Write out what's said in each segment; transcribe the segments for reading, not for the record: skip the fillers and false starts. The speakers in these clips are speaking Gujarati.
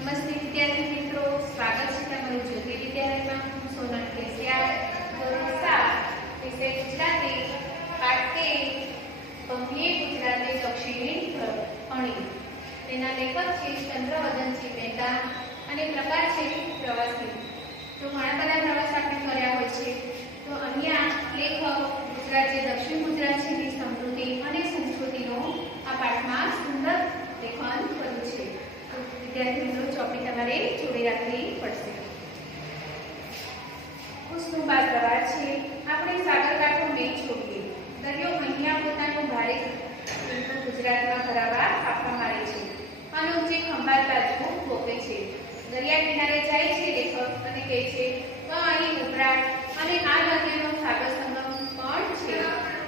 નમસ્તે વિદ્યાર્થી મિત્રો, સ્વાગત છે તમારું જ્યોતિ વિદ્યાલયમાં. હું સોનલ કેસિયા, ધોરણ 7 વિષય ગુજરાતી, પાઠ 13 ભમીએ ગુજરાતે દક્ષિણી અણી. તેના લેખક છે ચંદ્રવદનસિંહ મહેતા અને પ્રકાર છે પ્રવાસી. તો ઘણા બધા પ્રવાસ આપણે કર્યા હોય છે. તો અહીંયા લેખક ગુજરાત જે દક્ષિણ ગુજરાત છે તેની સમૃદ્ધિ અને સંસ્કૃતિનો આ પાઠમાં સુંદર લેખન કર્યું છે. વિદ્યાર્થી મિત્રો, ચોપડી તમારે જોડે રાખવી પડશે. ખુશનુમા પ્રવાસ છે. આપણે સાગરકાંઠો નહીં છોડીએ. દરિયો અહીંયા પોતાનું ભારે ગુજરાતમાં ભરાવા ફાંફા મારે છે અને ઊંચે ખંભાત બાજુ ભોગે છે. દરિયા કિનારે જાય છે લેખક અને કહે છે તો અહીં ઉભરાટ અને આ નદીનો સાગર સંગમ પણ છે.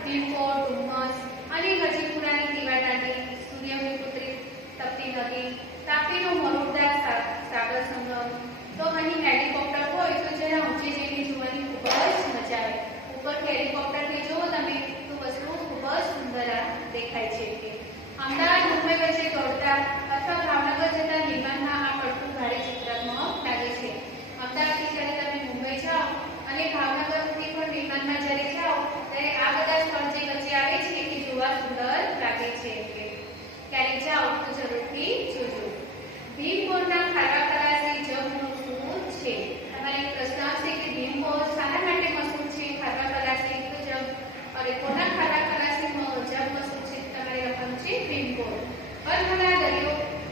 ભીમપોર, ડુમસ અને ગજીપુરાની દીવાદાંડી, સૂર્યની પુત્રી તપતી નદી, તાપીનો મરોડદાર સાગર સંગમ. તો અહીં હેલિકોપ્ટર હોય તો જરા ઊંચે જઈને જોવાની ખૂબ જ મજા આવે. ઉપરથી હેલિકોપ્ટરથી જુઓ તમે તો વસ્તુ ખૂબ જ સુંદર દેખાય છે. અમદાવાદ મુંબઈ વચ્ચે દોડતા અથવા ભાવનગર જતા વિમાનમાં આ પડતું ભારે ચિત્રાત્મક લાગે છે. અમદાવાદથી જ્યારે તમે મુંબઈ જાઓ અને ભાવનગરથી પણ વિમાનમાં જ્યારે જાઓ ત્યારે આ બધા સ્થળ જે વચ્ચે આવે છે એ જોવા સુંદર લાગે છે. ક્યારેક જાઓ તો જરૂરથી જોજો. ભીમપોરના ખારવા કલાસી જગનું શું છે? તમારે એક પ્રશ્ન આવશે કે ભીમપોર શાના માટે મશહૂર છે? ખારવા કલાસી તો જગ અને કોના ખારવા કલાસી જગ મશહૂર છે? તમારે લખવાનું છે ભીમપોર. વરઘોડા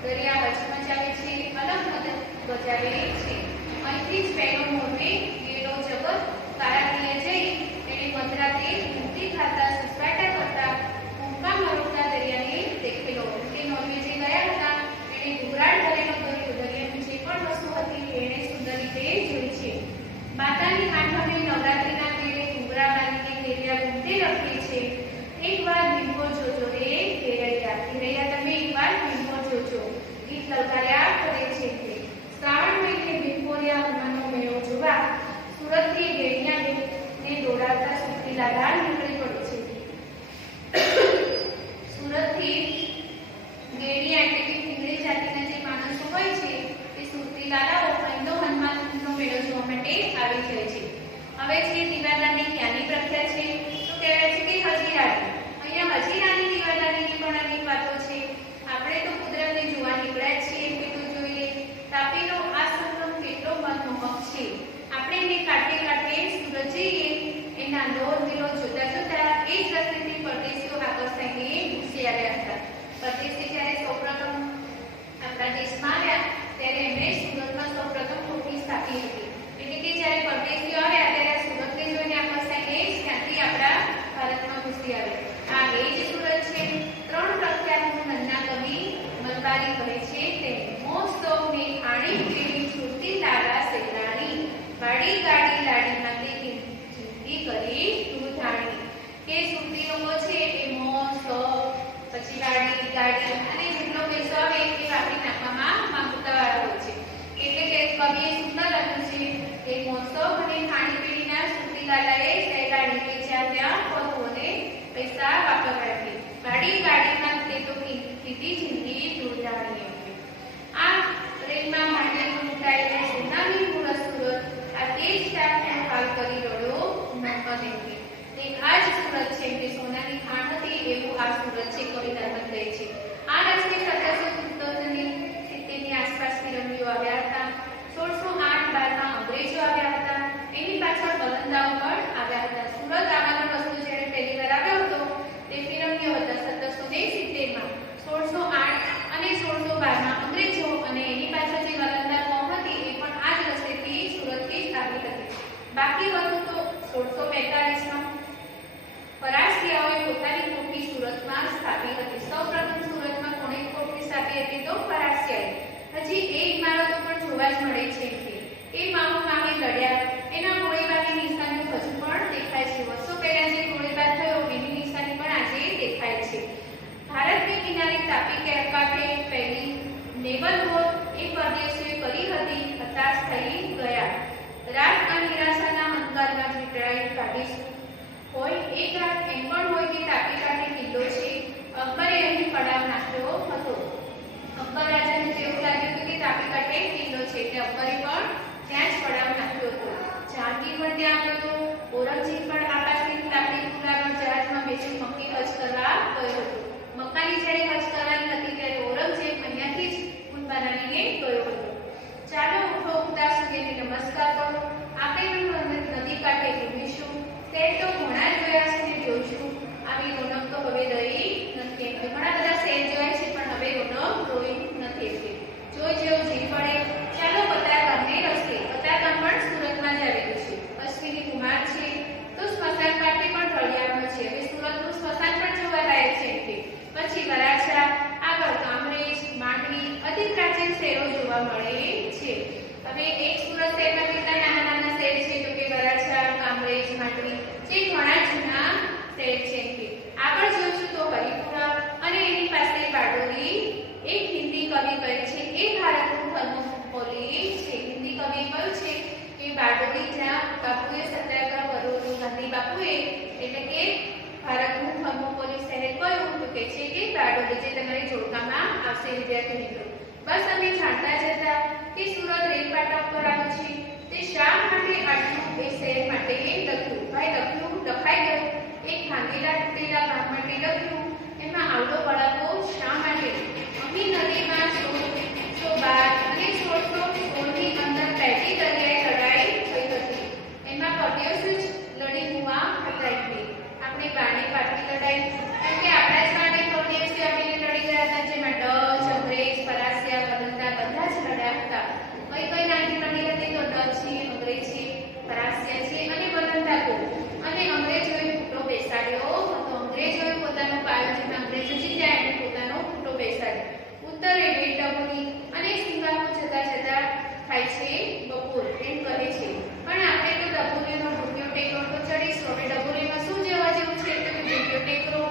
દરિયા વચમાં ચાલે છે, અલગ મદદ બજાવે છે. અહીંથી જ પહેલો મોરબી ગયેલો જગત કારાગીરે જઈ એને મધરાતે મુક્તિ ખાતા સુસવાટા કરતા ઊંકા મરોડતા દરિયાને દેખેલો. કે નોર્વે જે ગયા હતા એને ઉભરાટ ભરેલો દરિયાની જે પણ વસ્તુ હતી એને સુંદર રીતે જોઈ છે. માતાની આઠમે નવરાત્રિના તેડે ઘૂઘરા બાંધીને ઘેરિયા ઘૂમતે રખડે છે. એકવાર ભીમપોર જોજો રે ઘેરૈયા તમે એકવાર ભીમપોર જોજો ગીત લલકાર્યા કરે છે. શ્રાવણ મહિને ભીમપોરિયા હનુમાનનો મેળો જોવા સુરતથી ઘેડિયાને દોડાવતા સુરતી લાલા નીકળી પડે છે. સુરતથી ઘેડિયા એટલે કે પિંગળી જાતિના જે માણસો હોય છે એ સુરતી લાલાઓ અહીંનો હનુમાનનો મેળો જોવા માટે આવી જાય છે. હવે છે દીવાદાંડી ક્યાંની પ્રખ્યાત છે? તો કહેવાય છે કે હજીરાની. અહીંયા હજીરાની દીવાદાંડીની પણ અનેક વાતો છે. આપણે તો કુદરતને જોવા નીકળ્યા છીએ એટલે તો જોઈએ. તાપીનો આ સંગમ કેટલો મનમોહક છે. આપણે એને કાંઠે કાંઠે સુરત જઈએ એના લોર વિલો જોતા જોતા એ જ રસ્તેથી પરદેશીઓ આકર્ષાઈને ઘૂસી આવ્યા હતા. પરદેશી જ્યારે સૌપ્રથમ આપણા દેશમાં આવ્યા ત્યારે એમણે સુરતમાં સૌપ્રથમ કોઠી સ્થાપી હતી. એટલે કે જ્યારે પરદેશીઓ આવ્યા ત્યારે સુરતને જોઈને આકર્ષાઈને ત્યાંથી આપણા ભારતમાં ઘૂસી આવ્યા. આ એ જ સુરત છે. ત્રણ પ્રખ્યાત નન્ના કવિ મલબારી કહે છે તે મોસ્તોને આણી પીણી છૂટતી લાલા સેનાની વાડી ગાડી લાડી નાતી જિંદગી કરી તું જાણી. કે સુરતી લોકો છે એ મોસ્તો પછી વાડી ગાડી અને જેટલો પૈસો આવે એ વાપરી નાખવામાં માંગતા વાળા હોય છે. એટલે કે કવિએ સુંદર લખ્યું છે કે મોસ્તો અને ખાણી પીણીના સુરતી લાલાએ સહેલાડી કે જ્યાં ત્યાં ફરવું અને પૈસા વાપરવાથી વાડી ગાડીમાં તે તો કીધી જિંદગી તું જાણી. આ રેલમાં માંડેલું લૂંટાયેલું સોનાની પૂરા સુરત આ તે જ ટાપનો હાલ કરી રડો નંબર. તે આ જ સુરત છે કે સોનાની ખાણ હતી એવું આ સુરત છે કવિતામાં કહે છે. આ રસ્તે 1770ની આસપાસ ફિરંગીઓ આવ્યા હતા. 1608-12માં અંગ્રેજો આવ્યા હતા. એની પાછળ બલંદાઓ પણ આવ્યા હતા. સુરત આવવાનો રસ્તો જ્યારે પહેલી વાર આવ્યો હતો તે ફિરંગીઓ હતા 1770માં. 1608 અને 1612માં અંગ્રેજો અને એની પાછળ જે બલંદા કોમ હતી એ પણ આ જ રસ્તેથી સુરતથી જ આવી હતી. બાકી હતું તો 1645માં ફરાસીયાઓએ પોતાની કોઠી સુરતમાં સ્થાપી હતી. સૌપ્રથમ સુરતમાં કોણે કોઠી સ્થાપી હતી? તો ફરાસીયાએ. હજી એ ઇમારતો પણ આવે જે તમારી જોડકામાં આવશે વિદ્યાર્થી મિત્રો. બસ અમે જાણતા જ હતા કે સુરત રેલપાટા ઉપર આવ્યું છે. તે શા માટે આટલું એ શહેર માટે લખ્યું? ભાઈ લખ્યું લખાઈ ગયું. એક ભાંગેલા તૂટેલા ભાગ માટે લખ્યું. એમાં આવડો બળાવો શા માટે? અહીં નદીમાં 1612 અને 1616 ની અંદર પહેલી દરિયાઈ લડાઈ થઈ હતી. એમાં પર્યવસુજ લડી હુઆ હતા. આપણે બાણે પાટની લડાઈ કેમ કે આપણા જ માટે પર્યવસુજ આવીને લડી ગયા હતા, જેમાં ડચ, અંગ્રેજ, ફરાસિયા, વલંદા બધા જ લડ્યા હતા. કઈ કઈ નાની લડી હતી તો ડચ છે, અંગ્રેજ છે, ફરાસિયા છે અને વલંદા કો. અને અંગ્રેજોએ ફૂટો બેસાડ્યો હતો. અંગ્રેજોએ પોતાનો પાયો જેમાં અંગ્રેજો જીત્યા એને પોતાનો ફૂટો બેસાડ્યો. ઉત્તરે ડબોલી અને સિંગાપુર જતા જતા થાય છે બપોર એમ કહે છે. પણ આપણે તો ડબોલીનો ઢોક્યો ટેકરો તો ચડીશું. હવે ડબોલીમાં શું જોવા જેવું છે? તો ઢોક્યો ટેકરો.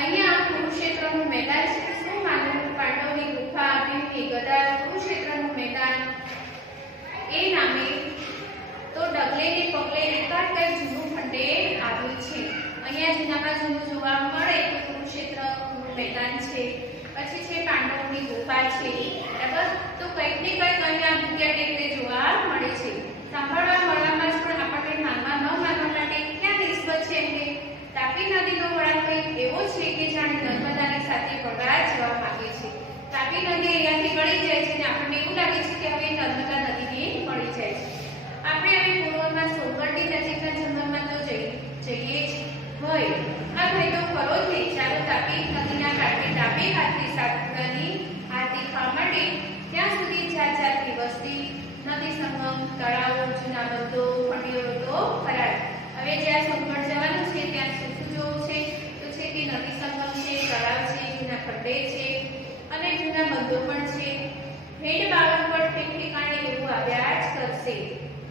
અહીંયા કુરુક્ષેત્રનું મેદાન છે. શું માનવું? પાંડવોની ગુફા, ભીમની ગદા, કુરુક્ષેત્રનું મેદાન એ નામે તો ડગલે ને પગલે એકાદ કઈ જૂનું ખંડેર આવ્યું છે. અહીંયા જૂનામાં જૂનું જોવા મળે તો કુરુક્ષેત્રનું મેદાન છે, પછી છે પાંડવોની ગુફા છે, બરાબર. તો કંઈક ને કંઈક અહીંયા ભૂખ્યા ટેકરે જોવા મળે છે. સાંભળવા મળવામાં જ પણ આપણને માનવા ન માનવા માટે ક્યાં નિસ્બત છે કે તાપી નદીનો વળાંક કંઈક એવો છે કે જાણે નર્મદાની સાથે પડવા જવા માંગે છે. તાપી નદી અહીંયાથી ગળી જાય છે અને આપણને એવું લાગે છે કે હવે નર્મદા નદીને મળી જાય છે. આપણે હવે પૂર્વમાં સોનગઢની નજીકના જંગલમાં તો જઈએ જ હોય. આ ભાઈ તો ખરો જ નહીં. ચાલો તાપી નદીના કાંઠે ડાબે હાથે સાતપુડાની આરતી ખાવા માટે ત્યાં સુધી જાત જાતની વસ્તી, નદી સંગમ, તળાવો, જૂના બંધો, ખંડીઓ તો ખરા. હવે જ્યાં સોનગઢ જવાનું છે ત્યાં શું શું જોવું છે? તો છે કે નદી સંગમ છે, તળાવ છે, જૂના ખંડેર છે અને જૂના બંધો પણ છે. હેડ બાવન પર ઠેકાણે એવું આવ્યા જ કરશે.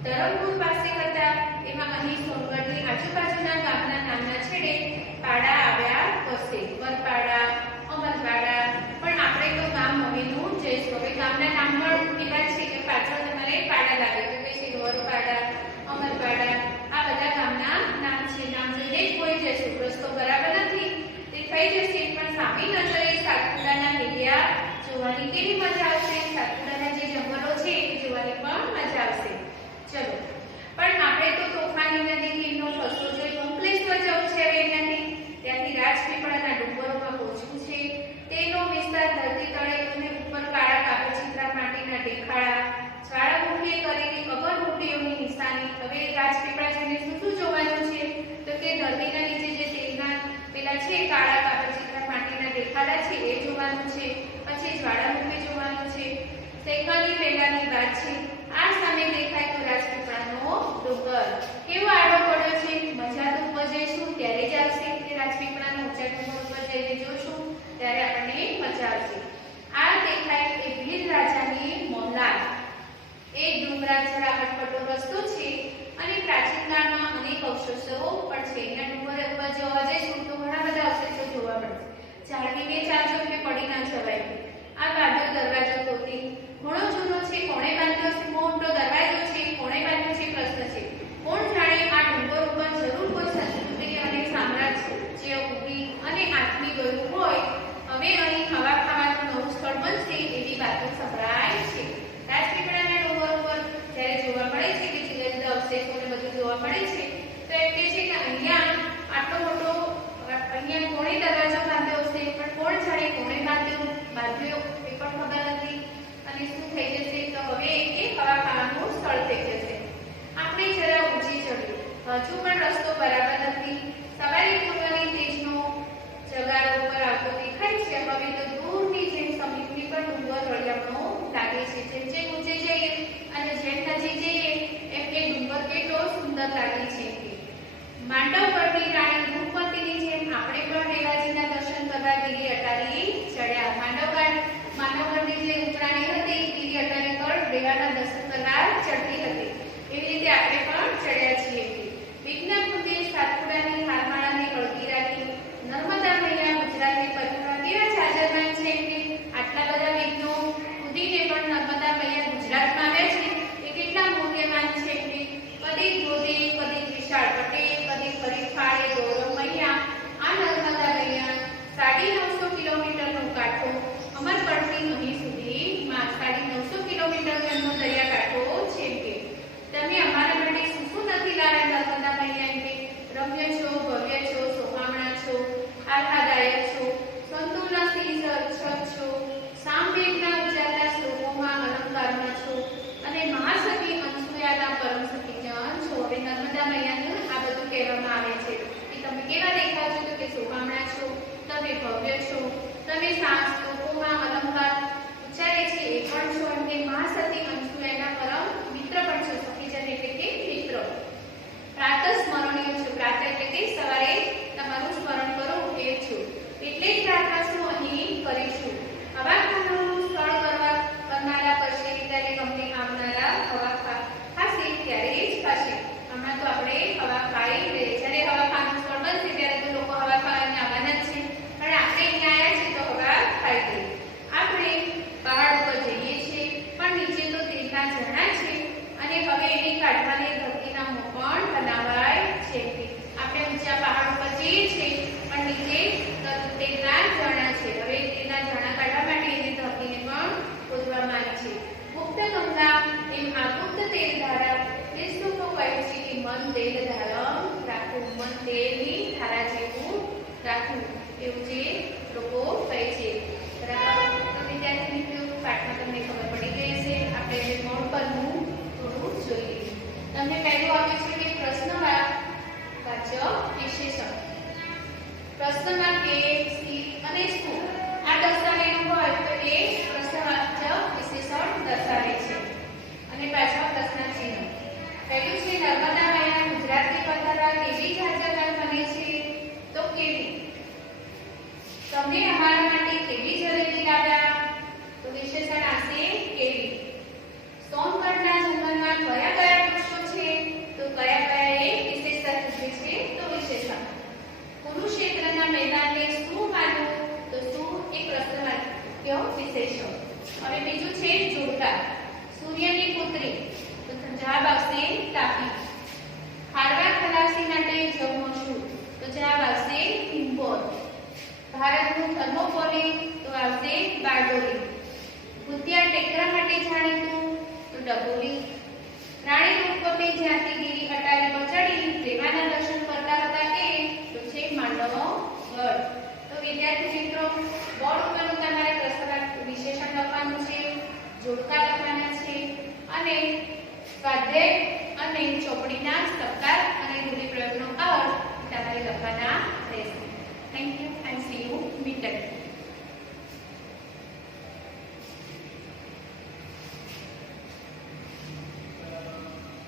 ધરમપુર પાસે હતા એમાં અહીં સોનગઢની આજુબાજુના ગામના નામના છેડે પાડા આવ્યા કરશે. વરપાડા, અમરપાડા. પણ આપણે તો ગામ નવીનું જઈશું. હવે ગામના નામ પણ એવા છે કે પાછળ તમારે પાડા લાગે તો કે છે વરપાડા, અમરપાડા. આ બધા ગામના નામ છે. નામ જોઈને જ કોઈ જઈશું. રસ્તો બરાબર નથી તે થઈ જશે, પણ સામી નજરે સાતપુડાના મીડિયા જોવાની કેવી મજા આવશે? સાતપુડાના જે જંગલો છે એ જોવાની પણ મજા આવશે. ચલો, પણ આપણે તો તોફાની નદી કેમનો રસ્તો જોઈ કમ્પ્લેક્સમાં જવું છે. હવે ત્યાંથી રાજપીપળાના ડુંગરોમાં પહોંચવું છે. તેનો વિસ્તાર ધરતી તળે અને ઉપર કાળા કાપચિત્રા માટીના દેખાડા, જ્વાળામુખીએ કરેલી કબરમૂર્તિઓની નિશાની. હવે રાજપીપળા જઈને શું શું જોવાનું છે? તો કે ધરતીના નીચે જે તેલના પેલા છે કાળા કાપચિત્રા માટીના દેખાડા છે એ જોવાનું છે. પછી જ્વાળામુખી જોવાનું છે. સૈકાની પહેલાની વાત છે. આ સામે દેખાય તો રાજપીપળાનો ડુંગર કેવો આડો પડ્યો છે. મજા તો ઉપર જઈશું ત્યારે જ આવશે કે રાજપીપળાના ઊંચા ડુંગર ઉપર જઈને જોશું ત્યારે આપણને મજા આવશે. આ દેખાય એ વીર રાજાની મોહલાત. એ ડુંગરાચળ અટપટો રસ્તો છે અને પ્રાચીન કાળમાં અનેક અવશેષો પણ છે. એના ડુંગર ઉપર જોવા જઈશું તો ઘણા બધા અવશેષો જોવા મળશે. જાળવીને ચાલજો કે પડી ના જવાય. આ બાંધ્યો દરવાજો તોતી ઘણો જૂનો છે. કોણે બાંધ્યો છે? મોટો દરવાજો છે. કોણે બાંધ્યો છે? પ્રશ્ન છે. કોણ જાણે આ ડુંગર ઉપર જરૂર કોઈ સંસ્કૃતિ અને સામ્રાજ્ય ઉભી અને આત્મી ગયું હોય. હવે અહીં ખાવા ખાવાનું નવું સ્થળ બનશે એવી વાતો સંભળાય છે. રાજપીપળાના ડુંગર ઉપર જ્યારે જોવા મળે છે કે જુદા જુદા અવશેષો ને બધું જોવા મળે છે તો એમ કહે છે કે અહીંયા આટલો મોટો અહીંયા કોણે દરવાજો બાંધ્યો હશે, પણ કોણ જાણે કોણે બાંધ્યો એ પણ ખબર નથી. અને શું થઈ જશે? તો હવે એ ખાવા ખાવાનું સ્થળ થઈ જશે. આપણે જરા ઊંચી ચડ્યું, હજુ પણ રસ્તો બરાબર નથી. સવારી પૂર્વની તેજનો જગારો ઉપર આવતો દેખાય છે. હવે તો દૂરની જેમ સમીપની પણ ડુંગર રળિયામણો લાગે છે. જેમ જેમ ઊંચે જઈએ અને જેમ નજીક જઈએ એમ એ ડુંગર કેટલો સુંદર લાગે છે. માંડવ પરની રાણી રૂપવતીની જેમ આપણે પણ રેવાજીના દર્શન કરવા ગીરી અટારી ચડ્યા. માંડવગઢની જે ઉતરાણી હતી ગીરી અટારી પર રેવાના દર્શન કરવા ચડતી હતી. એવી રીતે આપણે પણ ચડ્યા છીએ. વિઘ્ન કુંજે સાતપુડાની હારમાળાને અળગી રાખી નર્મદા મૈયા ગુજરાતની પરિક્રમા કેવા જાજરમાન છે કે આટલા બધા વિઘ્નો કૂદીને પણ નર્મદા મૈયા ગુજરાતમાં આવ્યા છે એ કેટલા મૂલ્યવાન છે. કદી ગોદી, કદી વિશાળ પટેલ, કદી ફરીદ ફાળે ગૌરવ મૈયા. આ નર્મદા મૈયા 950 કિલોમીટર તમે સાંસ તોપોમાં અલંકાર ઉચ્ચારે છે એ પણ છો અને મહાસતી અંશુ એના પરમ મિત્ર પણ છો. સખીજન એટલે કે મિત્ર. પ્રાતઃ સ્મરણીય છો. પ્રાતઃ એટલે કે સવારે તમારું સ્મરણ કરો એ છું. એટલે જ પ્રાર્થના શું અહીં કરીશું. હવા ખાવાનું સ્થળ કરનારા કરશે ત્યારે ગમે આવનારા હવા ખાશે ત્યારે જ ખાશે. હમણાં તો આપણે હવા ખાઈ લઈએ. જ્યારે હવા ખાવાનું સ્થળ બનશે ત્યારે તો લોકો હવા ખાવાને આવવાના જ છે. પણ આપણે અહીંયા આવ્યા છીએ તો હવા ખાઈ લઈએ. આપણે પહાડ ઉપર જઈએ છીએ પણ નીચે તો તેલના ઝરણા છે અને હવે એની કાઢવાને ધરતીના મોં પણ બનાવાય છે. આપણે ઊંચા પહાડ ઉપર જઈએ છીએ પણ નીચે તેલના ઝરણા છે. હવે તેલના ઝરણા કાઢવા માટે એની ધરતીને પણ ખોદવામાં આવી છે. ગુપ્ત ગંગા એમ આ ગુપ્ત તેલ ધારા એ શ્લોકો કહે છે કે મન તેલ ધારમ રાખવું. મન તેલની ધારા જેવું રાખવું એવું જે લોકો કહે છે. બરાબર. તો વિદ્યાર્થી મિત્રો પાઠમાં તમને ખબર પડી ગઈ છે. આપણે હવે નોટ પરનું થોડું જોઈએ. તમને પહેલું આપ્યું છે કે પ્રશ્નવાચક વિશેષણ. પ્રશ્નમાં કે સી અને શું આ દર્શાવેલું હોય તો એ પ્રશ્નવાચક વિશેષણ દર્શાવે છે. અને પાછળ પ્રશ્ન ચિહ્ન. પહેલું છે નર્મદા મહિના ગુજરાતની પથારા કેવી જાજરમાન બને છે તો કેવી. તમને અમારા માટે કેવી જલેબી લાવ્યા તો વિશેષણ આવશે કેવી. સોનગઢના જંગલમાં કયા કયા વૃક્ષો છે તો કયા કયા એ વિશેષણ પૂછે છે તો વિશેષણ. કુરુક્ષેત્રના મેદાનને શું માનવું તો શું એક પ્રશ્નવાચક વિશેષણ. હવે બીજું છે જોડકા. સૂર્યની પુત્રી તો જવાબ આવશે તાપી. ખારવા ખલાસી માટે જન્મ શું તો જવાબ આવશે હિંગોળ. ભારતનું થર્મોકોલી તો આવશે બારડોલી. ભૂતિયા ટેકરા માટે જાણીતું તો ડભોલી. રાણી રૂપવતી જ્યાંથી ગીરી અટારી પહોંચાડી પ્રેમાના દર્શન કરતા હતા એ તો છે માંડવગઢ. તો વિદ્યાર્થી મિત્રો બોર્ડ ઉપરનું તમારે પ્રશ્નવાચક વિશેષણ લખવાનું છે, જોડકા લખવાના છે અને સ્વાધ્યાય અને ચોપડીના સપ્તાહ અને રૂઢિપ્રયોગનો